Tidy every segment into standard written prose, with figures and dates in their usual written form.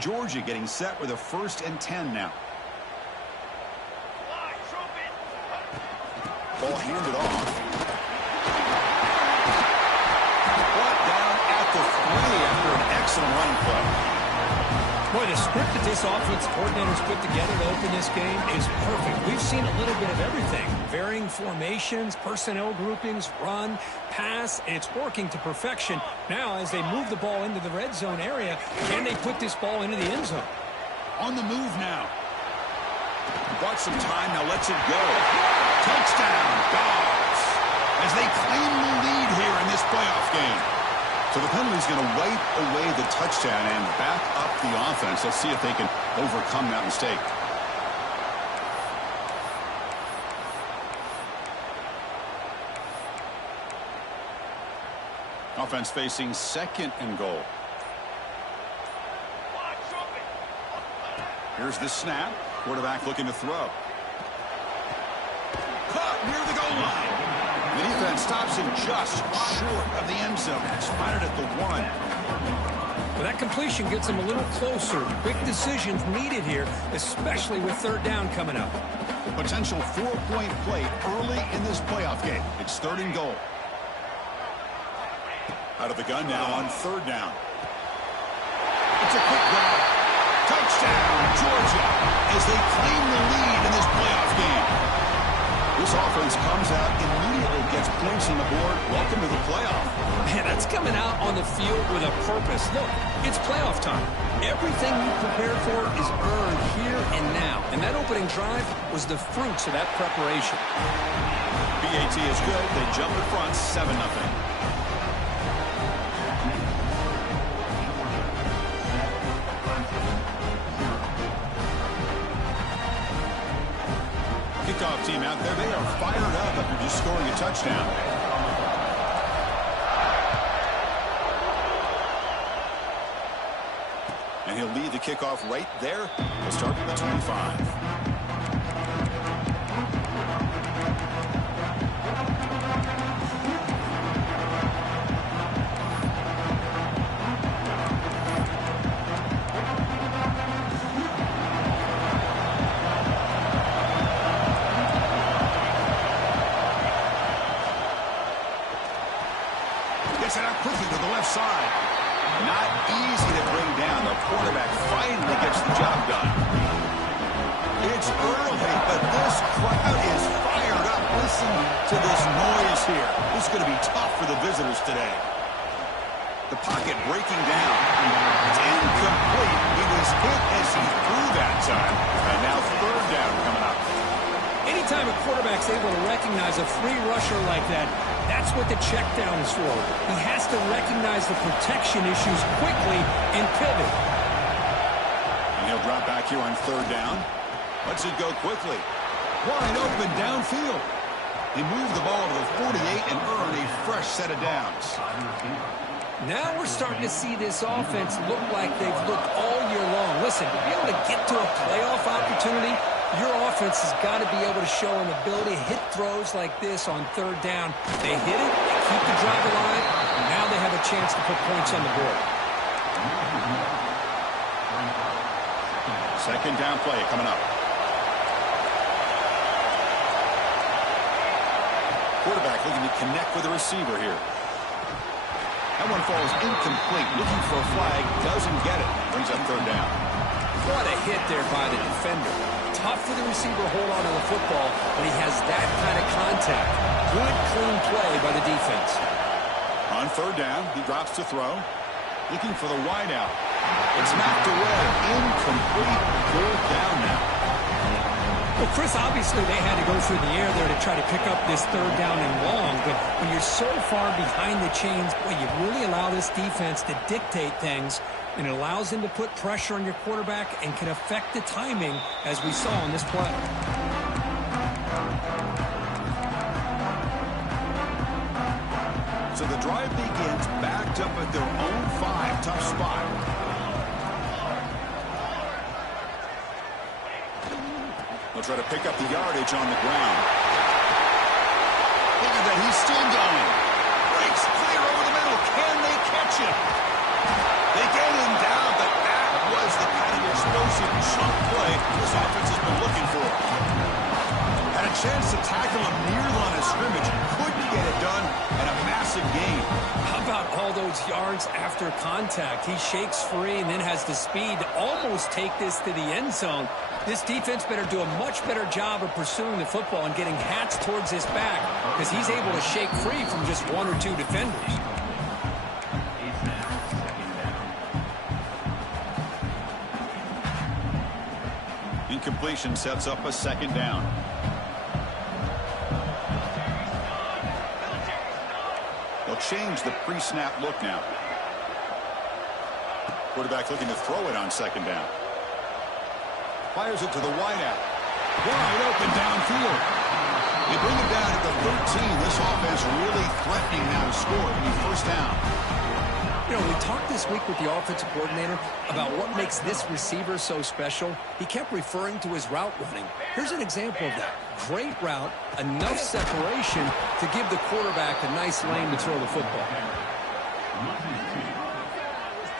Georgia getting set with a 1st and 10 now. Ball handed off. Brought down at the 3 after an excellent running play. Boy, the script that this offense coordinator's put together to open this game is perfect. We've seen a little bit of everything. Varying formations, personnel groupings, run, pass. It's working to perfection. Now, as they move the ball into the red zone area, can they put this ball into the end zone? On the move now. Bought some time, now lets it go. Touchdown, Dogs, as they claim the lead here in this playoff game. So the penalty's going to wipe away the touchdown and back up the offense. Let's see if they can overcome that mistake. Offense facing 2nd and goal. Here's the snap. Quarterback looking to throw. Caught near the goal line. The defense stops him just short of the end zone. Spotted at the 1. Well, that completion gets him a little closer. Quick decisions needed here, especially with 3rd down coming up. Potential 4-point play early in this playoff game. It's 3rd and goal. Out of the gun now on 3rd down. It's a quick grab. Touchdown, Georgia, as they claim the lead in this playoff game. This offense comes out immediately, gets points on the board. Welcome to the playoff. Man, that's coming out on the field with a purpose. Look, it's playoff time. Everything you prepared for is earned here and now. And that opening drive was the fruits of that preparation. BAT is good. They jump in front, 7-0. Kickoff team out there. They are fired up after just scoring a touchdown. And he'll lead the kickoff right there. He'll start at the 25. Gets it out quickly to the left side. Not easy to bring down. The quarterback finally gets the job done. It's early, but this crowd is fired up. Listen to this noise here. This is going to be tough for the visitors today. The pocket breaking down. It's incomplete. He was hit as he threw that time. And now 3rd down coming up. Anytime a quarterback's able to recognize a free rusher like that, that's what the check down is for. He has to recognize the protection issues quickly and pivot. And he'll drop back here on 3rd down. Lets it go quickly. Wide open downfield. He moved the ball to the 48 and earned a fresh set of downs. Now we're starting to see this offense look like they've looked all year long. Listen, to be able to get to a playoff opportunity, your offense has got to be able to show an ability to hit throws like this on 3rd down. They hit it, they keep the drive alive, and now they have a chance to put points on the board. 2nd down play coming up. Quarterback looking to connect with the receiver here. That one falls incomplete. Looking for a flag. Doesn't get it. Brings up 3rd down. What a hit there by the defender. Tough for the receiver to hold on to the football, but he has that kind of contact. Good, clean play by the defense. On 3rd down, he drops to throw. Looking for the wide out. It's knocked away. Incomplete. 4th down now. Well, Chris, obviously they had to go through the air there to try to pick up this 3rd down and long, but when you're so far behind the chains, boy, you really allow this defense to dictate things, and it allows them to put pressure on your quarterback and can affect the timing, as we saw on this play. So the drive begins backed up at their own 5. Tough spot. They'll try to pick up the yardage on the ground. Look at that. He's still going. Breaks clear over the middle. Can they catch him? They get him down, but that was the chunk play this offense has been looking for. Had a chance to tackle him near the line of scrimmage. Couldn't get it done, and a massive gain. How about all those yards after contact? He shakes free and then has the speed to almost take this to the end zone. This defense better do a much better job of pursuing the football and getting hats towards his back, because he's able to shake free from just one or two defenders. Incompletion sets up a second down. They'll change the pre-snap look now. Quarterback looking to throw it on second down. Fires it to the wideout. Wide open downfield. They bring it down at the 13. This offense really threatening now to score. It'll be first down. You know, we talked this week with the offensive coordinator about what makes this receiver so special. He kept referring to his route running. Here's an example of that. Great route, enough separation to give the quarterback a nice lane to throw the football.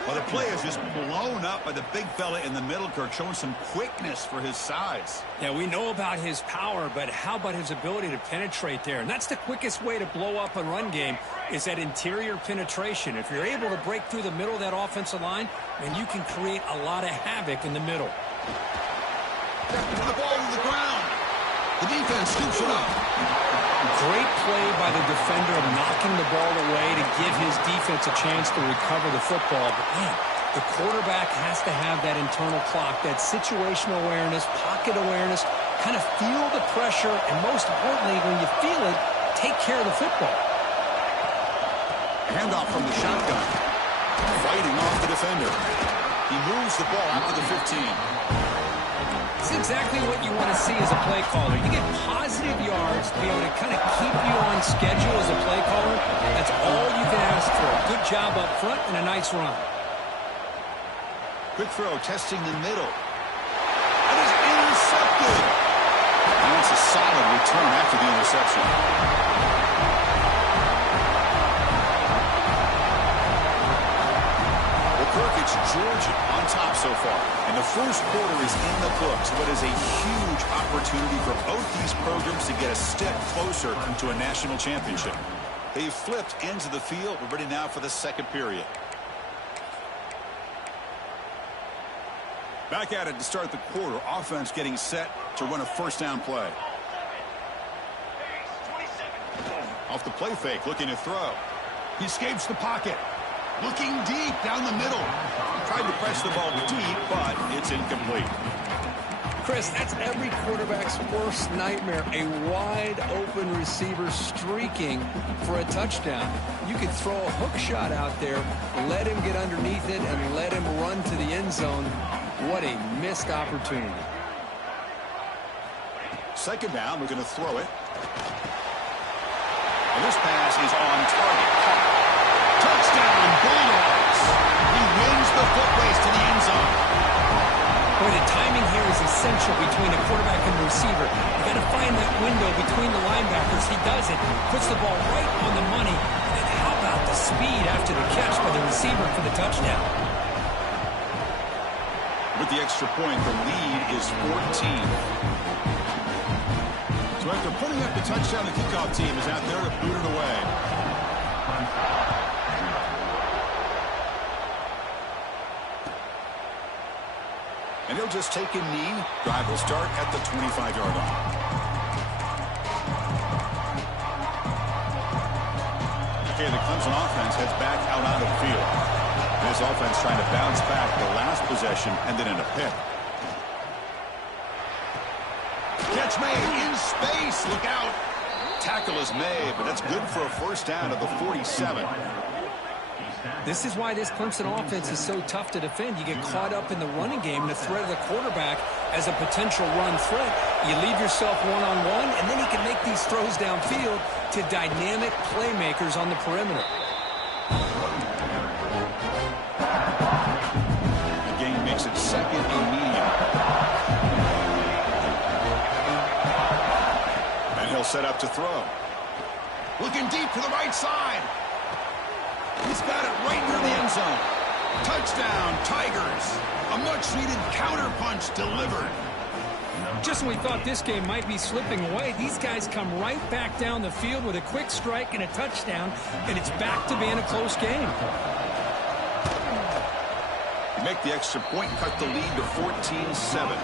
Well, the play is just blown up by the big fella in the middle, Kirk, showing some quickness for his size. Yeah, we know about his power, but how about his ability to penetrate there? And that's the quickest way to blow up a run game, is that interior penetration. If you're able to break through the middle of that offensive line, then you can create a lot of havoc in the middle. To the ball to the ground. The defense scoops it up. Great play by the defender of knocking the ball away to give his defense a chance to recover the football. But, man, the quarterback has to have that internal clock, that situational awareness, pocket awareness, kind of feel the pressure, and most importantly, when you feel it, take care of the football. Handoff from the shotgun. Fighting off the defender. He moves the ball out to the 15. It's exactly what you want to see as a play caller. You get positive yards to be able to kind of keep you on schedule as a play caller. That's all you can ask for. Good job up front and a nice run. Quick throw, testing the middle. It is intercepted. And it's a solid return after the interception. Kirk, it's Georgia on top so far. And the first quarter is in the books. What is a huge opportunity for both these programs to get a step closer to a national championship. They've flipped ends of the field. We're ready now for the second period. Back at it to start the quarter. Offense getting set to run a first down play. Off the play fake, looking to throw. He escapes the pocket. Looking deep down the middle. Tried to press the ball deep, but it's incomplete. Chris, that's every quarterback's worst nightmare. A wide-open receiver streaking for a touchdown. You could throw a hook shot out there, let him get underneath it, and let him run to the end zone. What a missed opportunity. Second down, we're going to throw it. And this pass is on target. Touchdown, Bulldogs. He wins the foot race to the end zone. Boy, the timing here is essential between the quarterback and the receiver. You got to find that window between the linebackers. He does it, puts the ball right on the money. And how about the speed after the catch by the receiver for the touchdown? With the extra point, the lead is 14. So after putting up the touchdown, the kickoff team is out there to boot it away. And he'll just take a knee. Drive will start at the 25-yard line. Okay, the Clemson offense heads back out on the field. This offense trying to bounce back the last possession and then in a pick. Catch made in space. Look out. Tackle is made, but that's good for a first down at the 47. This is why this Clemson offense is so tough to defend. You get caught up in the running game and the threat of the quarterback as a potential run threat. You leave yourself one-on-one, and then he can make these throws downfield to dynamic playmakers on the perimeter. The game makes it second and medium. And he'll set up to throw. Looking deep to the right side. He's got it right near the end zone. Touchdown, Tigers. A much-needed counterpunch delivered. Just when we thought this game might be slipping away, these guys come right back down the field with a quick strike and a touchdown, and it's back to being a close game. You make the extra point, cut the lead to 14-7.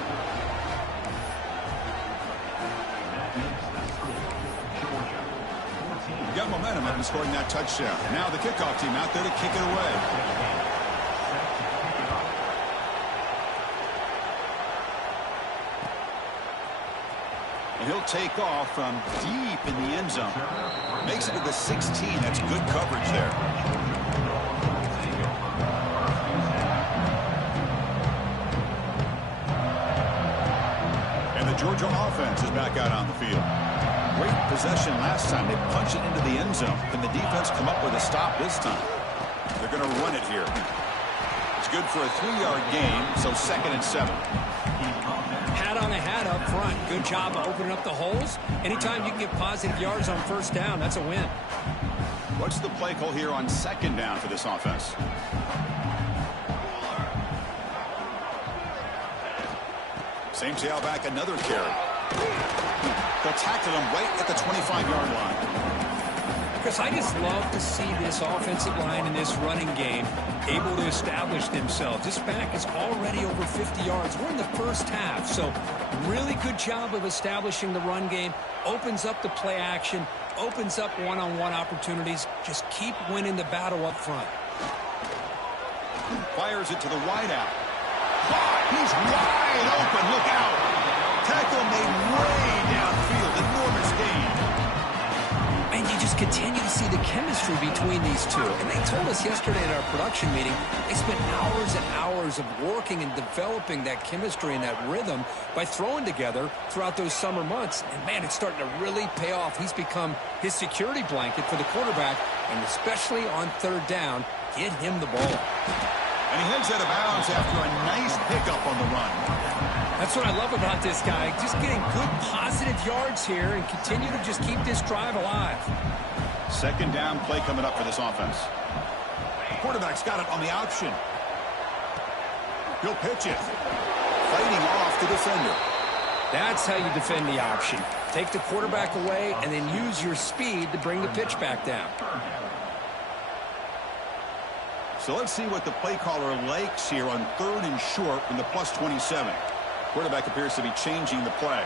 Got momentum after scoring that touchdown. Now the kickoff team out there to kick it away. And he'll take off from deep in the end zone. Makes it to the 16. That's good coverage there. And the Georgia offense is back out on the field. Great possession last time. They punch it into the end zone. Can the defense come up with a stop this time? They're going to run it here. It's good for a 3-yard gain, so 2nd and 7. Hat on a hat up front. Good job of opening up the holes. Anytime you can get positive yards on first down, that's a win. What's the play call here on 2nd down for this offense? Same tailback, another carry. They'll tackle him right at the 25-yard line. Chris, I just love to see this offensive line in this running game able to establish themselves. This back is already over 50 yards. We're in the first half, so really good job of establishing the run game. Opens up the play action, opens up one-on-one opportunities. Just keep winning the battle up front. Fires it to the wideout. He's wide open. Look out. Tackle made way downfield. Enormous gain. And you just continue to see the chemistry between these two. And they told us yesterday at our production meeting, they spent hours and hours of working and developing that chemistry and that rhythm by throwing together throughout those summer months. And, man, it's starting to really pay off. He's become his security blanket for the quarterback, and especially on 3rd down, get him the ball. And he heads out of bounds after a nice pickup on the run. That's what I love about this guy. Just getting good positive yards here and continue to just keep this drive alive. 2nd down play coming up for this offense. Quarterback's got it on the option. He'll pitch it. Fighting off the defender. That's how you defend the option. Take the quarterback away and then use your speed to bring the pitch back down. So let's see what the play caller likes here on 3rd and short from the +27. Quarterback appears to be changing the play.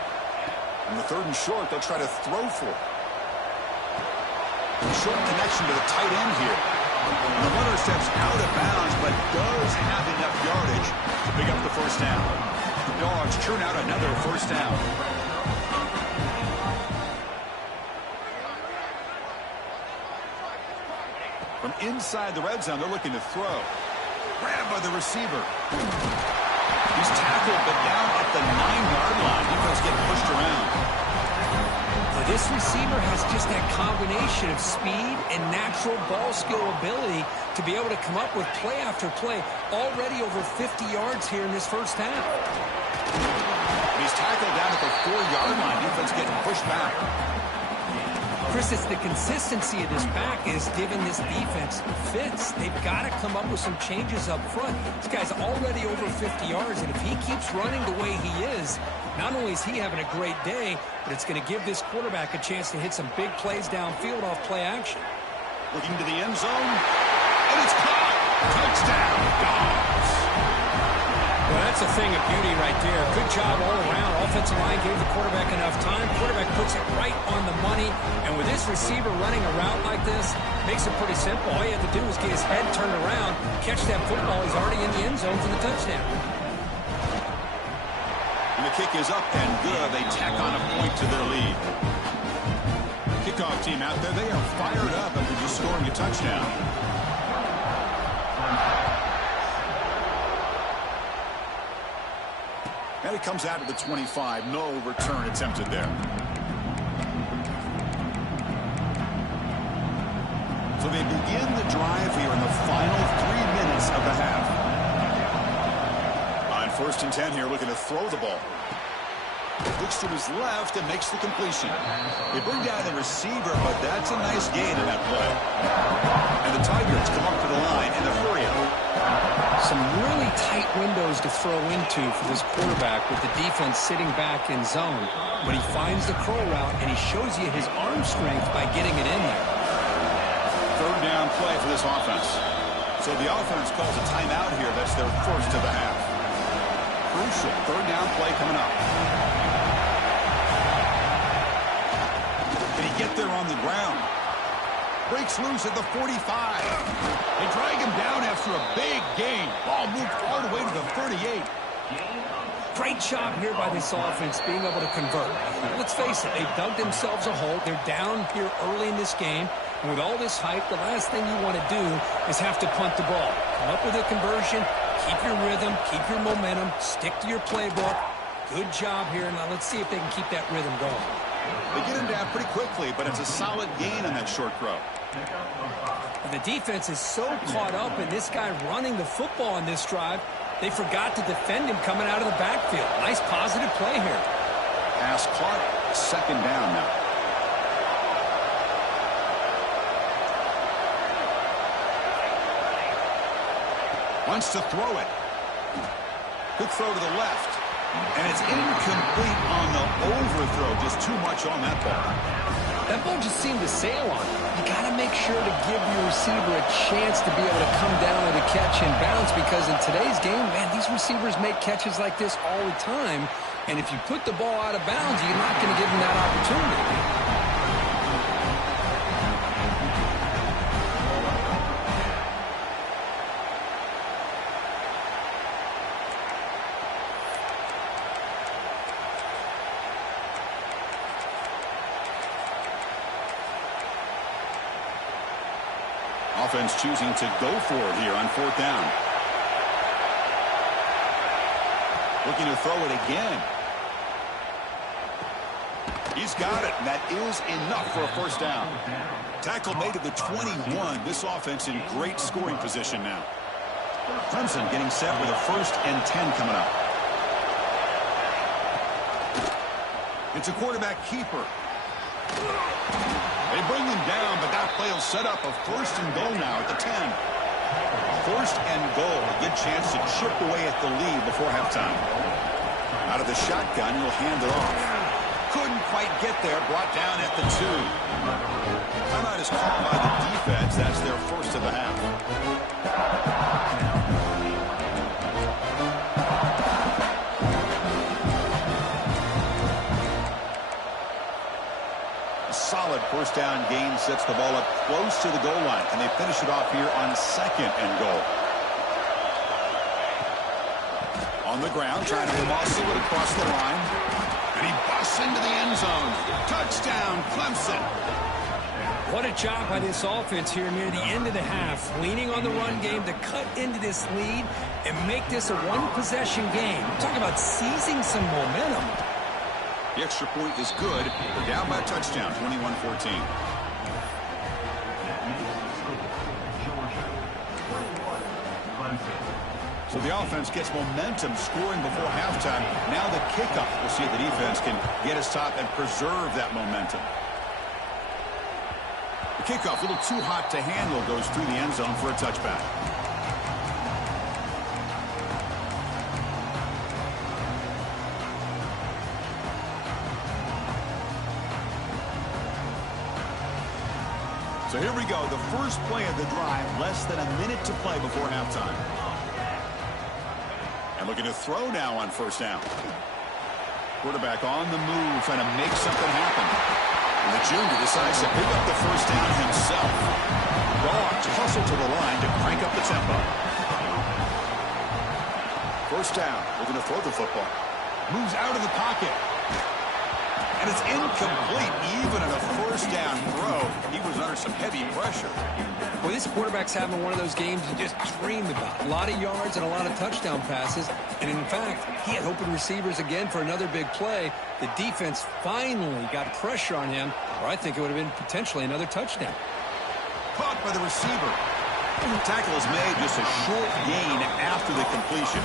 On the 3rd and short, they'll try to throw for it. Short connection to the tight end here. And the runner steps out of bounds, but does have enough yardage to pick up the 1st down. The Dogs churn out another 1st down. From inside the red zone, they're looking to throw. Grabbed by the receiver. He's tackled, but down at the 9-yard line. Defense getting pushed around. Well, this receiver has just that combination of speed and natural ball skill ability to be able to come up with play after play. Already over 50 yards here in this first half. He's tackled down at the 4-yard line. Defense getting pushed back. Chris, it's the consistency of this back is giving this defense fits. They've got to come up with some changes up front. This guy's already over 50 yards, and if he keeps running the way he is, not only is he having a great day, but it's going to give this quarterback a chance to hit some big plays downfield off play action. Looking to the end zone, and it's caught. Touchdown, Dogs. Well, that's a thing of beauty right there. Good job all around. Offensive line gave the quarterback enough time. Quarterback puts it right on the money. And with this receiver running a route like this, makes it pretty simple. All you have to do is get his head turned around, catch that football. He's already in the end zone for the touchdown. And the kick is up and good. They tack on a point to their lead. Kickoff team out there. They are fired up after just scoring a touchdown. And it comes out of the 25. No return attempted there. So they begin the drive here in the final 3 minutes of the half. On 1st and 10 here, looking to throw the ball. Looks to his left and makes the completion. They bring down the receiver, but that's a nice gain in that play. And the Tigers come up to the line in the hurry-up. Some really tight windows to throw into for this quarterback with the defense sitting back in zone. But he finds the curl route, and he shows you his arm strength by getting it in there. Third down play for this offense. So the offense calls a timeout here. That's their first of the half. Crucial third down play coming up. Can he get there on the ground? Breaks loose at the 45. They drag him down after a big gain. Ball moved all the way to the 38. Great job here by this offense being able to convert. Let's face it, they've dug themselves a hole. They're down here early in this game. And with all this hype, the last thing you want to do is have to punt the ball. Come up with a conversion, keep your rhythm, keep your momentum, stick to your playbook. Good job here. Now let's see if they can keep that rhythm going. They get him down pretty quickly, but it's a solid gain on that short throw. And the defense is so caught up in this guy running the football on this drive, they forgot to defend him coming out of the backfield. Nice positive play here. Pass caught, second down now. Wants to throw it. Good throw to the left. And it's incomplete on the overthrow. Just too much on that ball. That ball just seemed to sail on it. You got to make sure to give your receiver a chance to be able to come down with a catch and bounce, because in today's game, man, these receivers make catches like this all the time. And if you put the ball out of bounds, you're not going to give them that opportunity. Offense choosing to go for it here on fourth down. Looking to throw it again. He's got it, and that is enough for a first down. Tackle made at the 21. This offense in great scoring position now. Clemson getting set with a 1st and 10 coming up. It's a quarterback keeper. They bring them down, but that play will set up a 1st and goal now at the 10. 1st and goal, a good chance to chip away at the lead before halftime. Out of the shotgun, he'll hand it off. Couldn't quite get there, brought down at the 2. Timeout is called by the defense. That's their first of the half. Solid first down gain sets the ball up close to the goal line. Can they finish it off here on 2nd and goal? On the ground, trying to muscle it across the line. And he busts into the end zone. Touchdown, Clemson. What a job by this offense here near the end of the half. Leaning on the run game to cut into this lead and make this a one-possession game. Talk about seizing some momentum. The extra point is good. They're down by a touchdown, 21-14. So the offense gets momentum scoring before halftime. Now the kickoff. We'll see if the defense can get his top and preserve that momentum. The kickoff, a little too hot to handle, goes through the end zone for a touchback. So here we go, the first play of the drive, less than a minute to play before halftime. And looking to throw now on 1st down. Quarterback on the move, trying to make something happen. And the junior decides to pick up the 1st down himself. Dogs hustle to the line to crank up the tempo. 1st down, looking to throw the football. Moves out of the pocket. And it's incomplete, even on a 1st down throw. He was under some heavy pressure. Well, this quarterback's having one of those games you just dreamed about. A lot of yards and a lot of touchdown passes. And in fact, he had open receivers again for another big play. The defense finally got pressure on him, or I think it would have been potentially another touchdown. Caught by the receiver. And the tackle is made, just a short gain after the completion.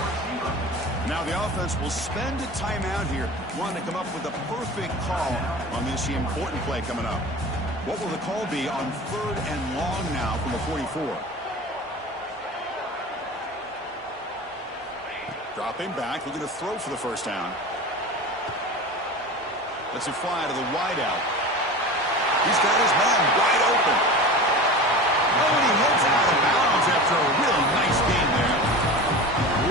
Now the offense will spend a timeout here, wanting to come up with the perfect call on this important play coming up. What will the call be on 3rd and long now from the 44? Dropping back, looking to throw for the first down. Lets it fly to the wideout. He's got his man wide open. Oh, and he heads out of bounds after a really nice game there.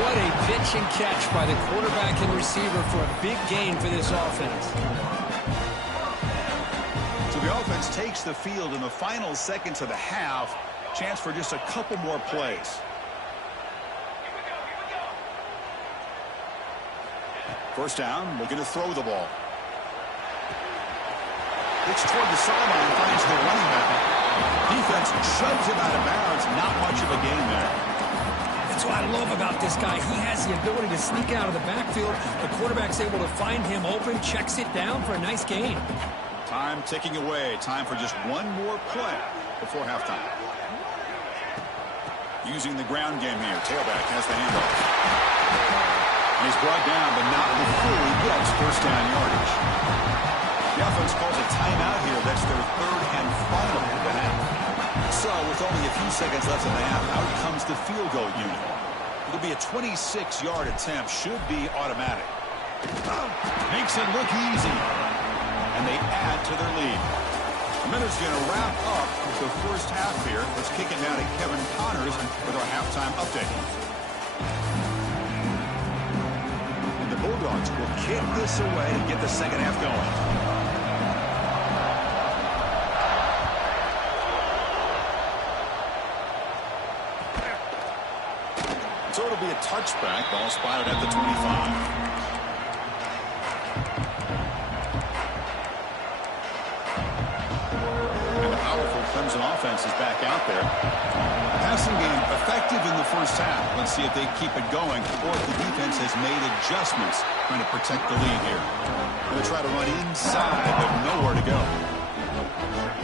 What a pitch and catch by the quarterback and receiver for a big gain for this offense. So the offense takes the field in the final seconds of the half. Chance for just a couple more plays. First down, looking to throw the ball. It's toward the sideline, finds the running back. Defense shoves him out of bounds. Not much of a gain there. That's what I love about this guy. He has the ability to sneak out of the backfield. The quarterback's able to find him open, checks it down for a nice gain. Time ticking away. Time for just one more play before halftime. Using the ground game here. Tailback has the handoff. And he's brought down, but not before he gets first down yardage. The offense calls a timeout here. That's their third and final of the half. So, with only a few seconds left in the half, out comes the field goal unit. It'll be a 26-yard attempt. Should be automatic. Makes it look easy. And they add to their lead. The minute's going to wrap up the first half here. Let's kick it down to Kevin Connors with our halftime update. And the Bulldogs will kick this away and get the second half going. So it'll be a touchback. Ball spotted at the 25. And the powerful Clemson offense is back out there. Passing game effective in the first half. Let's see if they keep it going or if the defense has made adjustments trying to protect the lead here. They'll try to run inside, but nowhere to go.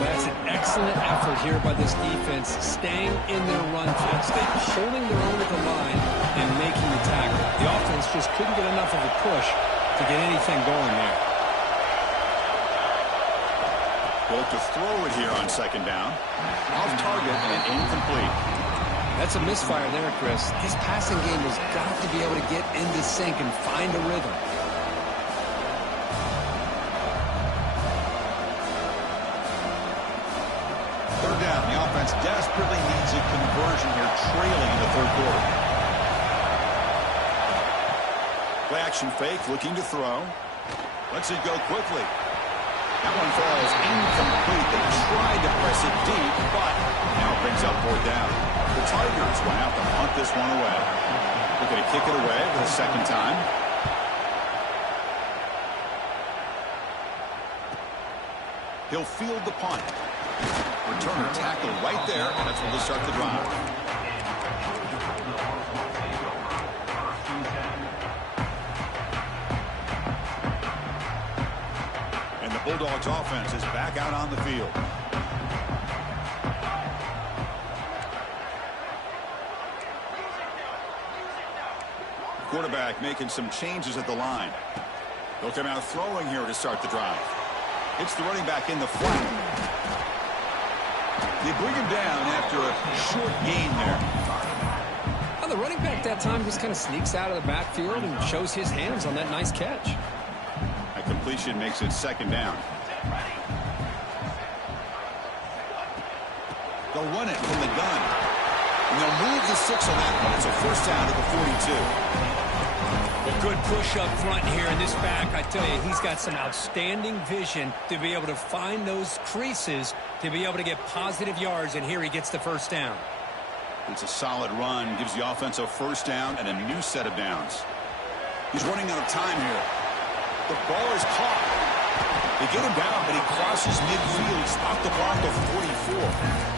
That's an excellent effort here by this defense, staying in their run fix, holding their own at the line and making the tackle. The offense just couldn't get enough of a push to get anything going there. Bolt to throw it here on second down. Off target and incomplete. That's a misfire there, Chris. His passing game has got to be able to get into sync and find a rhythm. Desperately needs a conversion here, trailing in the third quarter. Play action fake, looking to throw. Lets it go quickly. That one falls incomplete. They tried to press it deep, but now brings up fourth down. The Tigers will have to punt this one away. Looking to kick it away for the second time. He'll field the punt. Returner tackled right there. That's where they start the drive. And the Bulldogs offense is back out on the field. Quarterback making some changes at the line. They'll come out throwing here to start the drive. It's the running back in the flat. They bring him down after a short gain there. Well, the running back that time just kind of sneaks out of the backfield and shows his hands on that nice catch. A completion makes it second down. They'll run it from the gun. And they'll move the 6 on that one. It's a first down to the 42. A good push up front here in this back. I tell you, he's got some outstanding vision to be able to find those creases, to be able to get positive yards, and here he gets the first down. It's a solid run, gives the offense a first down and a new set of downs. He's running out of time here. The ball is caught. They get him down, but he crosses midfield, stopped the block of 44.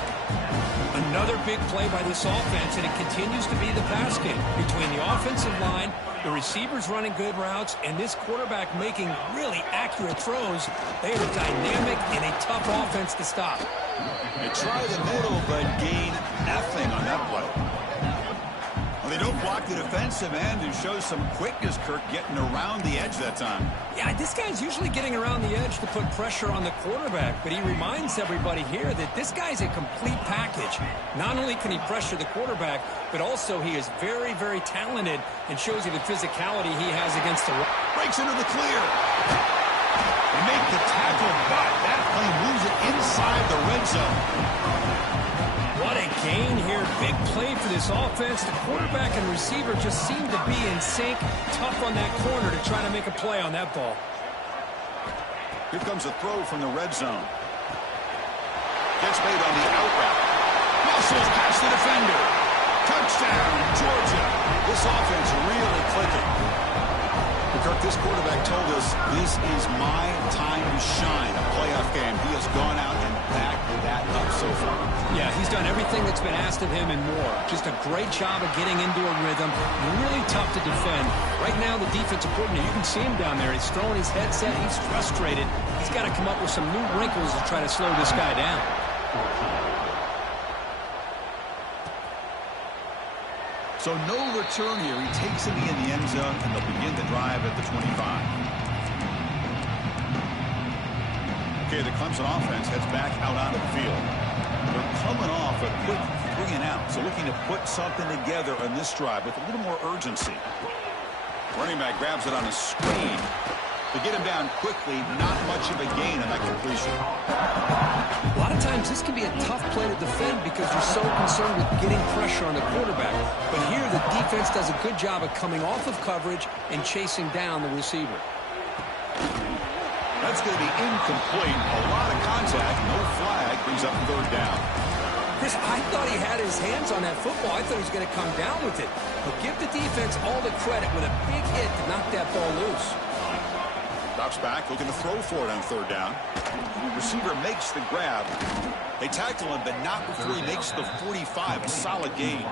Another big play by this offense, and it continues to be the pass game between the offensive line, the receivers running good routes, and this quarterback making really accurate throws. They are dynamic and a tough offense to stop. They try the middle, but gain nothing on that play. Well, They don't block the defensive end and show some quickness, Kirk, getting around the edge that time. Yeah, this guy's usually getting around the edge to put pressure on the quarterback, but he reminds everybody here that this guy's a complete package. Not only can he pressure the quarterback, but also he is very, very talented and shows you the physicality he has against the run. Breaks into the clear. They make the tackle, but that play moves it inside the red zone. What a gain here. Big play for this offense. The quarterback and receiver just seem to be in sync. Tough on that corner to try to make a play on that ball. Here comes a throw from the red zone. Gets made on the out route. Muscles past the defender. Touchdown, Georgia. This offense really clicking. Kirk, this quarterback told us this is my time to shine. A playoff game. He has gone out and backed that up so far. Yeah, he's done everything that's been asked of him and more. Just a great job of getting into a rhythm. Really tough to defend. Right now, the defensive coordinator, you can see him down there. He's throwing his headset. He's frustrated. He's got to come up with some new wrinkles to try to slow this guy down. So no return here. He takes it in the end zone, and they'll begin the drive at the 25. Okay, the Clemson offense heads back out onto the field. They're coming off a quick 3-and-out, so looking to put something together on this drive with a little more urgency. Running back grabs it on a screen. To get him down quickly, not much of a gain on that completion. A lot of times this can be a tough play to defend because you're so concerned with getting pressure on the quarterback. But here the defense does a good job of coming off of coverage and chasing down the receiver. That's going to be incomplete. A lot of contact. No flag. Brings up third down. Chris, I thought he had his hands on that football. I thought he was going to come down with it. But give the defense all the credit with a big hit to knock that ball loose. Drops back, looking to throw for it on third down. Receiver makes the grab. They tackle him, but not before he makes the 45. A solid gain.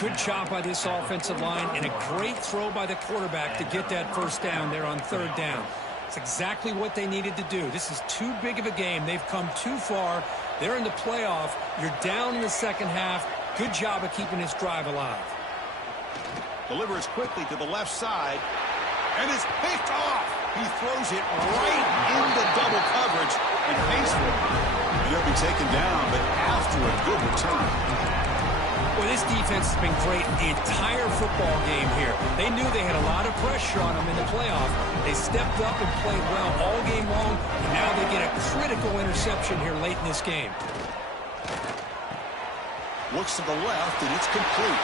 Good job by this offensive line, and a great throw by the quarterback to get that first down there on third down. It's exactly what they needed to do. This is too big of a game. They've come too far. They're in the playoff. You're down in the second half. Good job of keeping this drive alive. Delivers quickly to the left side. And it's picked off. He throws it right into double coverage and pays for it. He'll be taken down, but after a good return. Well, this defense has been great the entire football game here. They knew they had a lot of pressure on them in the playoff. They stepped up and played well all game long, and now they get a critical interception here late in this game. Looks to the left, and it's complete.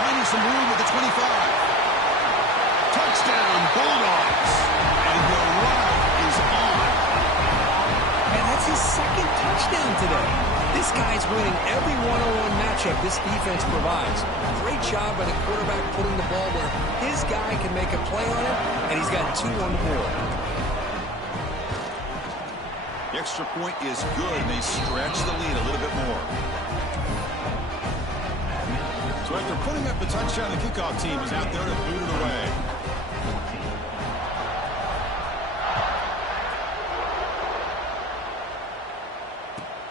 Finding some room at the 25. Touchdown, Bulldogs. And the run is on. And that's his second touchdown today. This guy's winning every one-on-one matchup this defense provides. Great job by the quarterback putting the ball where his guy can make a play on it, and he's got 2 on the board. The extra point is good, and they stretch the lead a little bit more. So after putting up the touchdown, the kickoff team is out there to boot it away.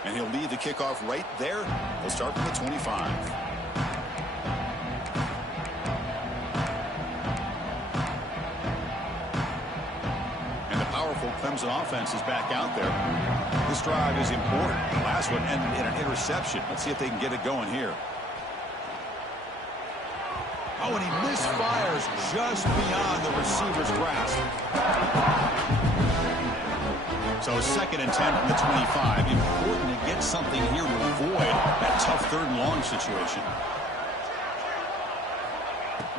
And he'll lead the kickoff right there. He'll start from the 25. And the powerful Clemson offense is back out there. This drive is important. The last one ended in an interception. Let's see if they can get it going here. Oh, and he misfires just beyond the receiver's grasp. So 2nd and 10 from the 25. Important to get something here to avoid that tough 3rd and long situation.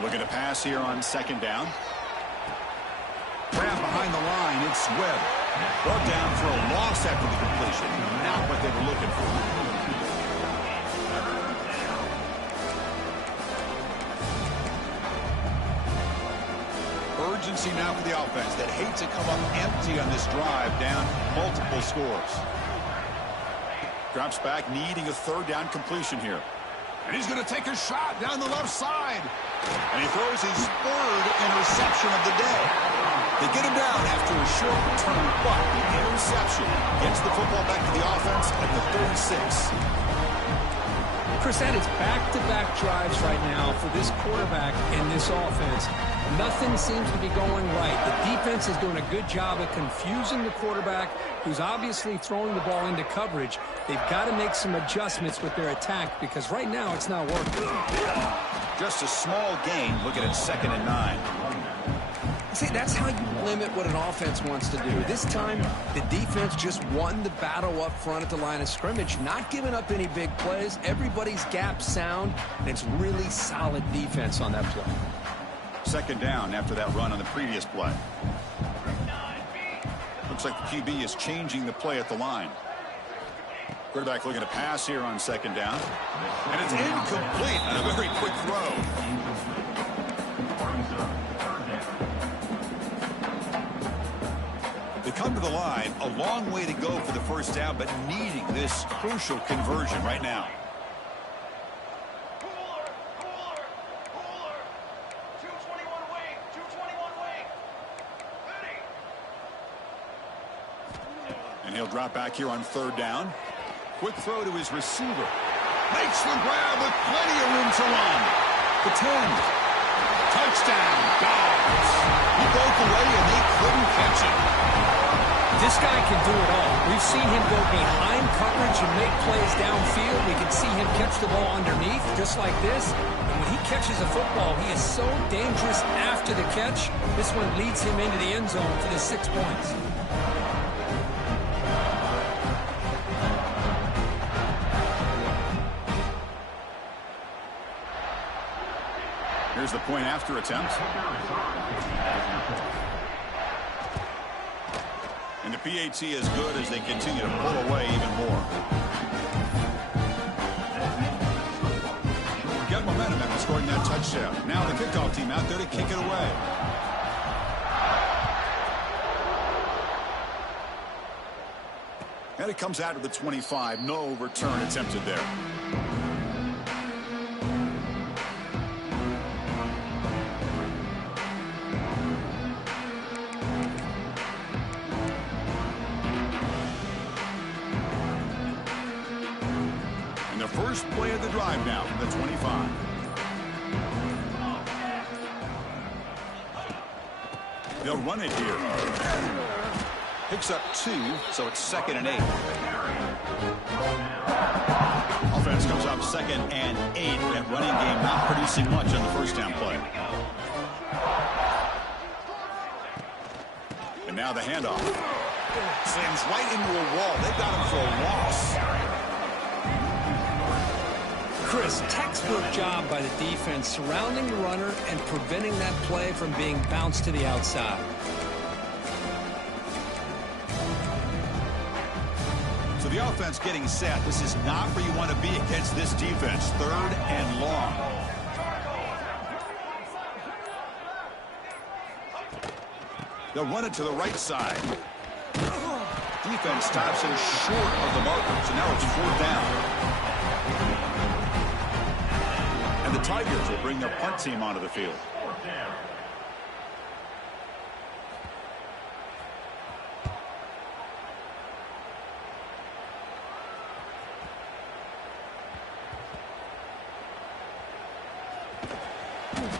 Looking to pass here on 2nd down. Grab behind the line. It's Webb. Brought down for a loss after the completion. Not what they were looking for. Urgency now for the offense that hate to come up empty on this drive, down multiple scores. Drops back, needing a 3rd down completion here. And he's going to take a shot down the left side. And he throws his 3rd interception of the day. They get him down after a short return, but the interception gets the football back to the offense at the 36. Chris, that is back-to-back drives right now for this quarterback and this offense. Nothing seems to be going right. The defense is doing a good job of confusing the quarterback, who's obviously throwing the ball into coverage. They've got to make some adjustments with their attack because right now it's not working. Just a small gain, looking at 2nd and 9. See, that's how you limit what an offense wants to do. This time, the defense just won the battle up front at the line of scrimmage, not giving up any big plays. Everybody's gap sound, and it's really solid defense on that play. 2nd down after that run on the previous play. Looks like the QB is changing the play at the line. Quarterback looking to pass here on 2nd down. And it's incomplete on a very quick throw. They come to the line, a long way to go for the 1st down, but needing this crucial conversion right now. And he'll drop back here on 3rd down. Quick throw to his receiver. Makes the grab with plenty of room to run. The 10. Touchdown, Dogs. He broke away and they couldn't catch it. This guy can do it all. We've seen him go behind coverage and make plays downfield. We can see him catch the ball underneath just like this. And when he catches a football, he is so dangerous after the catch. This one leads him into the end zone for the 6 points. Here's the point after attempt. And the PAT is good as they continue to pull away even more. Get momentum after scoring that touchdown. Now the kickoff team out there to kick it away. And it comes out of the 25. No return attempted there. First play of the drive now from the 25. They'll run it here. Picks up 2, so it's 2nd and 8. Offense comes up 2nd and 8. That running game not producing much on the 1st down play. And now the handoff. Slams right into a wall. They got him for a loss. Chris, textbook job by the defense surrounding the runner and preventing that play from being bounced to the outside. So the offense getting set. This is not where you want to be against this defense. 3rd and long. They'll run it to the right side. Defense stops him short of the marker, so now it's 4th down. And the Tigers will bring their punt team onto the field.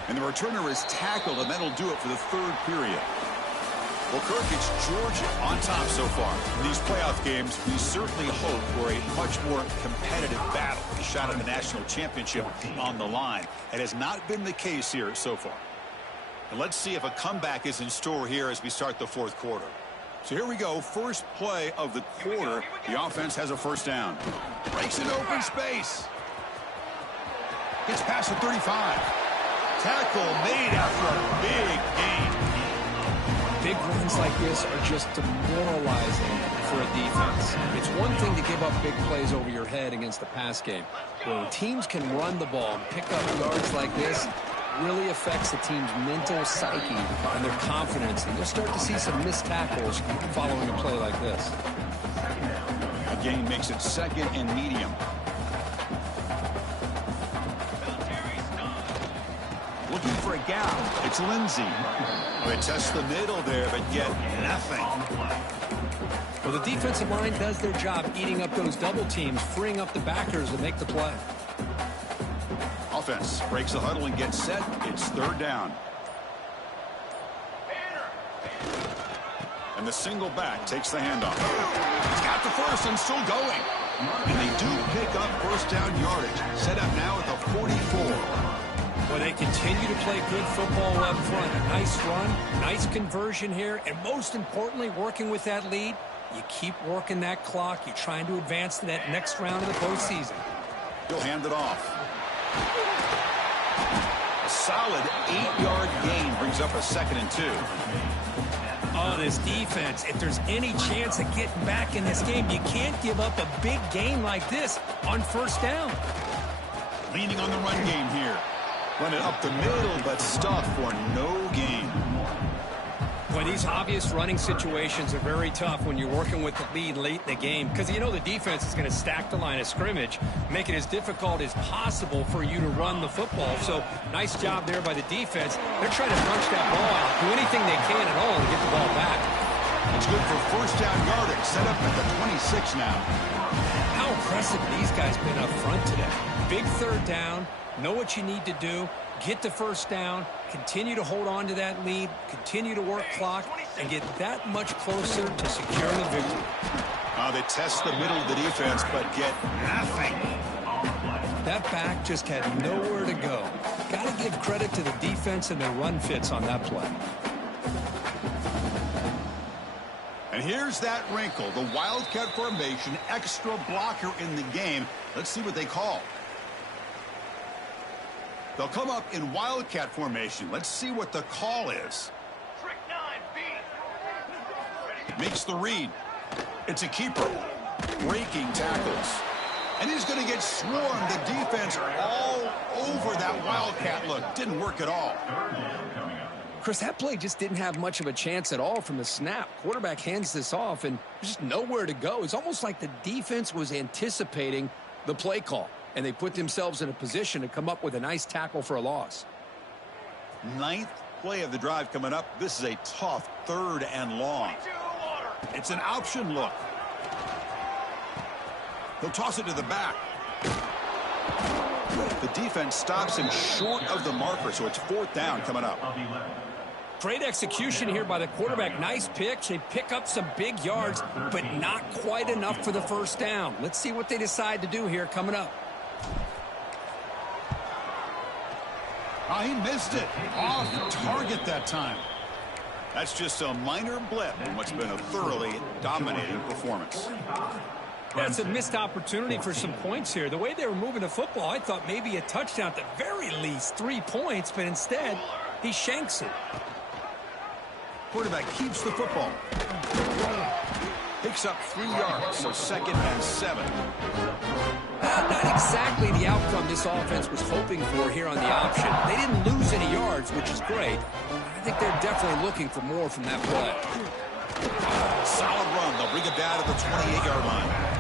And the returner is tackled, and that'll do it for the 3rd period. Well, Kirk, it's Georgia on top so far. In these playoff games, we certainly hope for a much more competitive battle. A shot at the national championship on the line. It has not been the case here so far. And let's see if a comeback is in store here as we start the 4th quarter. So here we go. First play of the quarter. The offense has a 1st down. Breaks into open space. Gets past the 35. Tackle made after a big gain. Big runs like this are just demoralizing for a defense. It's one thing to give up big plays over your head against the pass game. When teams can run the ball and pick up yards like this, it really affects the team's mental psyche and their confidence. And you'll start to see some missed tackles following a play like this. A gain makes it 2nd and medium. Looking for a gap. It's Lindsey. They test the middle there, but get nothing. Well, the defensive line does their job eating up those double teams, freeing up the backers to make the play. defense breaks the huddle and gets set. It's third down. And the single back takes the handoff. He's got the first and still going. And they do pick up first down yardage. Set up now at the 44. Well, they continue to play good football up front. A nice run, nice conversion here, and most importantly, working with that lead, you keep working that clock. You're trying to advance to that next round of the postseason. He'll hand it off. A solid 8-yard gain brings up a 2nd and 2. Oh, this defense, if there's any chance of getting back in this game, you can't give up a big gain like this on first down. Leaning on the run game here. Run it up the middle, but stuff for no gain. Well, these obvious running situations are very tough when you're working with the lead late in the game because you know the defense is going to stack the line of scrimmage, make it as difficult as possible for you to run the football. So, nice job there by the defense. They're trying to punch that ball out, do anything they can at all to get the ball back. It's good for first down yardage, set up at the 26 now. How impressive these guys been up front today. Big third down, know what you need to do, get the first down, continue to hold on to that lead, continue to work clock, and get that much closer to securing the victory. They test the middle of the defense, but get nothing. That back just had nowhere to go. Got to give credit to the defense and their run fits on that play. And here's that wrinkle, the Wildcat formation, extra blocker in the game. Let's see what they call. They'll come up in Wildcat formation. Let's see what the call is. Trick 9B. Makes the read. It's a keeper. Breaking tackles. And he's going to get swarmed. The defense all over that Wildcat look. Didn't work at all. Chris, that play just didn't have much of a chance at all from the snap. Quarterback hands this off, and there's just nowhere to go. It's almost like the defense was anticipating the play call, and they put themselves in a position to come up with a nice tackle for a loss. 9th play of the drive coming up. This is a tough 3rd and long. It's an option look. He'll toss it to the back. The defense stops him short of the marker, so it's 4th down coming up. Great execution here by the quarterback. Nice pitch. They pick up some big yards, but not quite enough for the first down. Let's see what they decide to do here coming up. He missed it. Off target that time. That's just a minor blip in what's been a thoroughly dominating performance. That's a missed opportunity for some points here. The way they were moving the football, I thought maybe a touchdown at the very least, 3 points, but instead, he shanks it. Quarterback keeps the football. Picks up 3 yards, so 2nd and 7. Not exactly the outcome this offense was hoping for here on the option. They didn't lose any yards, which is great. I think they're definitely looking for more from that play. Solid run. They'll bring it down to the 28-yard line.